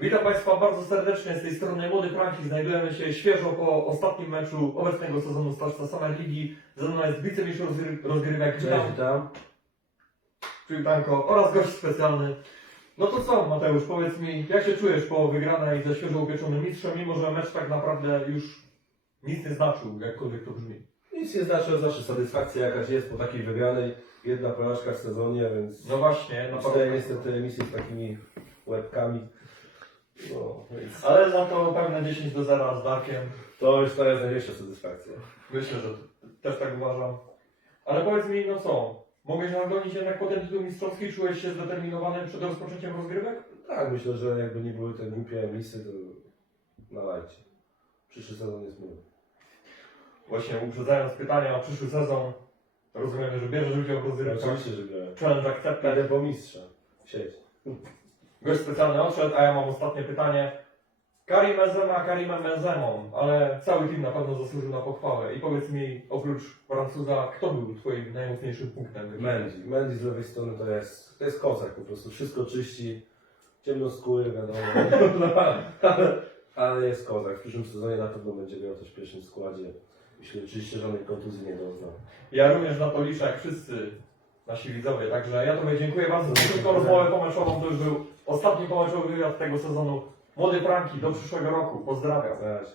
Witam Państwa bardzo serdecznie z tej strony Młody Franki. Znajdujemy się świeżo po ostatnim meczu obecnego sezonu Starca Summer Ligi. Ze mną jest wicemistrz rozgry- rozgrywek Cześć, Witam, witam. Przywitanko oraz gość specjalny. No to co Mateusz, powiedz mi, jak się czujesz po wygranej ze świeżo upieczonym mistrzem, mimo że mecz tak naprawdę już nic nie znaczył, jakkolwiek to brzmi. Nic nie znaczy, zawsze satysfakcja jakaś jest po takiej wygranej. Jedna porażka w sezonie, więc No właśnie, no cztery niestety emisje z takimi łebkami. No, więc Ale za to pewne 10 do 0 z Darkiem. to już to jest największa satysfakcja. Myślę, że też tak uważam. Ale powiedz mi, no co? Mogłeś nadgonić jednak po ten tytuł mistrzowski? Czułeś się zdeterminowany przed rozpoczęciem rozgrywek? Tak, myślę, że jakby nie były te głupie emisje, to na lajcie. Przyszły sezon jest mój. Właśnie uprzedzając pytania o przyszły sezon, rozumiem, że bierzesz udział w rozgrywkach. Oczywiście, że biorę. Challenge accepted. Idę po mistrza. w Sieć. Gość specjalny odszedł, a ja mam ostatnie pytanie. Karim Benzema Karimem Benzemą, ale cały team na pewno zasłużył na pochwałę. I powiedz mi, oprócz Francuza, kto był twoim najmocniejszym punktem? Mendy. Mendy z lewej strony to jest, to jest kozak po prostu. Wszystko czyści. Ciemnoskóry, wiadomo. No, ale, ale jest kozak. W przyszłym sezonie na pewno będzie grał też w pierwszym składzie. Jeśli oczywiście żadnej kontuzji nie doznał. Ja również na to liczę, jak wszyscy nasi widzowie. Także ja Tobie dziękuję bardzo za tylko rozmowę pomeczową. To już był ostatni pomeczowy wywiad tego sezonu. Młody Franki, do przyszłego roku. Pozdrawiam. Razie.